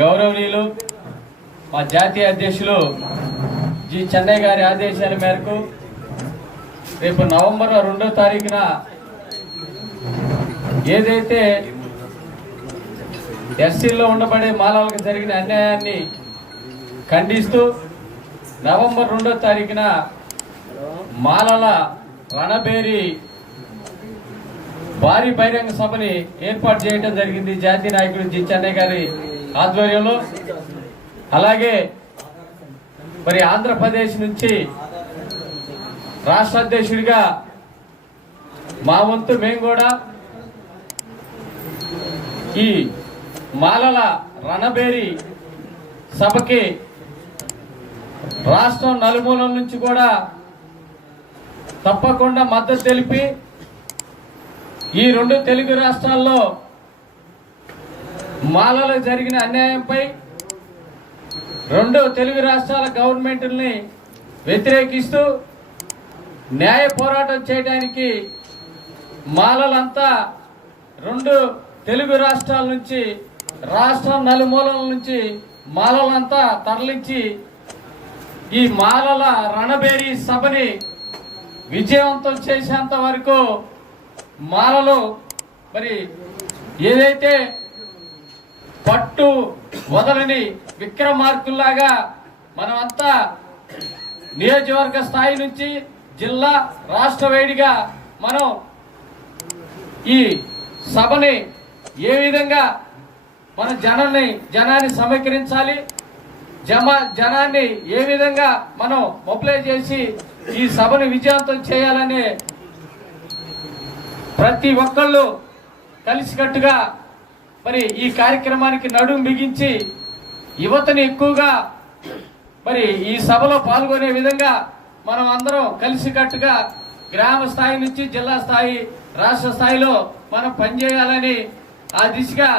గౌరవనీయులు మా జాతీయ అధ్యక్షులు జి చెన్నై గారి ఆదేశాల మేరకు రేపు నవంబర్ రెండో తారీఖున ఏదైతే ఎస్సీల్లో ఉండబడే మాలలకు జరిగిన అన్యాయాన్ని ఖండిస్తూ నవంబర్ రెండో తారీఖున మాలల రణబేరి భారీ బహిరంగ సభని ఏర్పాటు చేయడం జరిగింది. జాతీయ నాయకుడు జి చెన్నై గారి ఆధ్వర్యంలో అలాగే మరి ఆంధ్రప్రదేశ్ నుంచి రాష్ట్ర అధ్యక్షుడిగా మా వంతు మేము కూడా ఈ మాలల రణబేరి సభకి రాష్ట్రం నలుమూలం నుంచి కూడా తప్పకుండా మద్దతు తెలిపి ఈ రెండు తెలుగు రాష్ట్రాల్లో మాలలో జరిగిన అన్యాయంపై రెండు తెలుగు రాష్ట్రాల గవర్నమెంట్ని వ్యతిరేకిస్తూ న్యాయ పోరాటం చేయడానికి మాలలంతా రెండు తెలుగు రాష్ట్రాల నుంచి రాష్ట్రం నలుమూలల నుంచి మాలలంతా తరలించి ఈ మాలల రణబేరి సభని విజయవంతం చేసేంత వరకు మాలలో మరి ఏదైతే పట్టు వదలని విక్రమార్కుల్లాగా మనమంతా నియోజకవర్గ స్థాయి నుంచి జిల్లా రాష్ట్ర వేడిగా మనం ఈ సభని ఏ విధంగా మన జనాన్ని జనాన్ని సమీకరించాలి జమ జనాన్ని ఏ విధంగా మనం మొబిలైజ్ చేసి ఈ సభను విజయవంతం చేయాలనే ప్రతి ఒక్కళ్ళు కలిసికట్టుగా మరి ఈ కార్యక్రమానికి నడుం బిగించి యువతని ఎక్కువగా మరి ఈ సభలో పాల్గొనే విధంగా మనం అందరం కలిసికట్టుగా గ్రామ స్థాయి నుంచి జిల్లా స్థాయి రాష్ట్ర స్థాయిలో మనం పనిచేయాలని ఆ దిశగా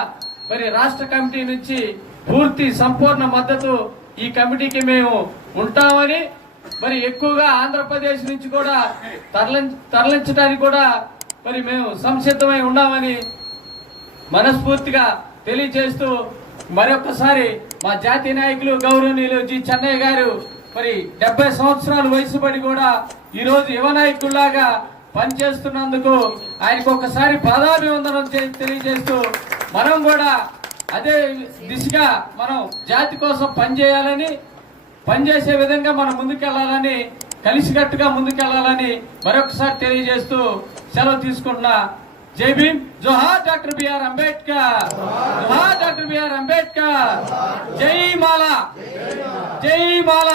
మరి రాష్ట్ర కమిటీ నుంచి పూర్తి సంపూర్ణ మద్దతు ఈ కమిటీకి మేము ఉంటామని మరి ఎక్కువగా ఆంధ్రప్రదేశ్ నుంచి కూడా తరలి తరలించడానికి కూడా మరి మేము సంసిద్ధమై ఉన్నామని మనస్ఫూర్తిగా తెలియజేస్తూ మరొకసారి మా జాతీయ నాయకులు గౌరవనీయులు జి. చెన్నయ్య గారు మరి డెబ్బై సంవత్సరాలు వయసు పడి కూడా ఈరోజు యువ నాయకుల్లాగా పనిచేస్తున్నందుకు ఆయనకు ఒకసారి పాదాభివందనం తెలియజేస్తూ మనం కూడా అదే దిశగా మనం జాతి కోసం పనిచేయాలని పనిచేసే విధంగా మనం ముందుకెళ్ళాలని కలిసికట్టుగా ముందుకెళ్ళాలని మరొకసారి తెలియజేస్తూ సెలవు తీసుకుంటున్నా. జై భీమ్ జోహార్ డాక్టర్ బిఆర్ అంబేద్కర్ జోహార్ డాక్టర్ బిఆర్ అంబేద్కర్ జై మాల జై మాల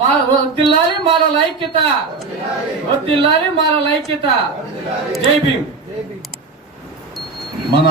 మా వద్దిల్లాలి మాల ఐక్యత వద్దిల్లాలి మాల ఐక్యత జై భీమ్ మన